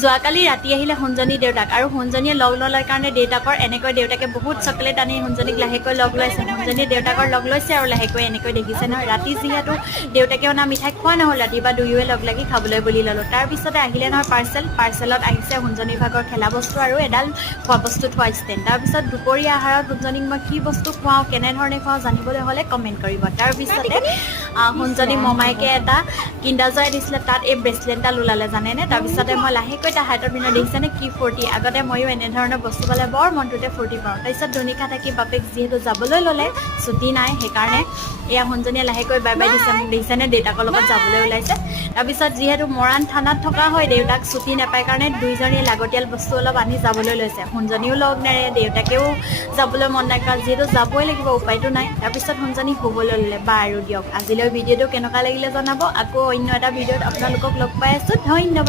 যোৱাকালি ৰাতি আহিলে সোণজনী দেউতাক আৰু সোণজনীয়ে লগ ল'লে কাৰণে দেউতাকৰ এনেকৈ দেউতাকে বহুত চকলেট আনি সোণজনীক লাহেকৈ লগ লৈছে সোণজনীয়ে দেউতাকৰ লগ লৈছে আৰু লাহেকৈ এনেকৈ দেখিছে নহয় ৰাতি যিহেতু দেউতাকে অনা মিঠাই খোৱা নহ'ল ৰাতিপুৱা দুয়োৱে লগ লাগি খাবলৈ বুলি ল'লোঁ তাৰপিছতে আহিলে নহয় পাৰ্চেলত আহিছে সোণজনীৰ ভাগৰ খেলা বস্তু আৰু এডাল খোৱা বস্তু থোৱা ষ্টেণ্ড তাৰপিছত দুপৰীয়া আহাৰত সোণজনীক মই কি বস্তু খুৱাওঁ কেনেধৰণে খুৱাওঁ জানিবলৈ হ'লে কমেণ্ট কৰিব তাৰপিছতে সোণজনী মমাইকে এটা কিণ্ডাৰ জয় দিছিলে তাত এই ব্ৰেচলেট এডাল ওলালে জানেনে তাৰপিছতে মই লাহেকৈ তাৰ হাতৰ পিনে দেখিছেনে কি ফূৰ্তি আগতে ময়ো এনেধৰণৰ বস্তু পালে বৰ মনটোতে ফূৰ্তি পাওঁ তাৰপিছত ধনিকা থাকি বাপেক যিহেতু যাবলৈ ল'লে ছুটি নাই সেইকাৰণে এয়া সোণজনীয়ে লাহেকৈ বাই বাই দিছে মোক দেখিছেনে দেউতাকৰ লগত যাবলৈ ওলাইছে তাৰপিছত যিহেতু মৰাণ থানাত থকা হয় দেউতাক ছুটি নাপায় কাৰণে দুইজনীয়ে লাগতিয়াল বস্তু অলপ আনি যাবলৈ লৈছে সোণজনীও লগ নেৰে দেউতাকেও যাবলৈ মন নাই কাৰণ যিহেতু যাবই লাগিব উপায়তো নাই তাৰপিছত সোণজনী শুবলৈ ল'লে বাৰু দিয়ক আজিলৈ ভিডিঅ'টো কেনেকুৱা লাগিলে জনাব আকৌ অন্য এটা ভিডিঅ'ত আপোনালোকক লগ পাই আছোঁ ধন্যবাদ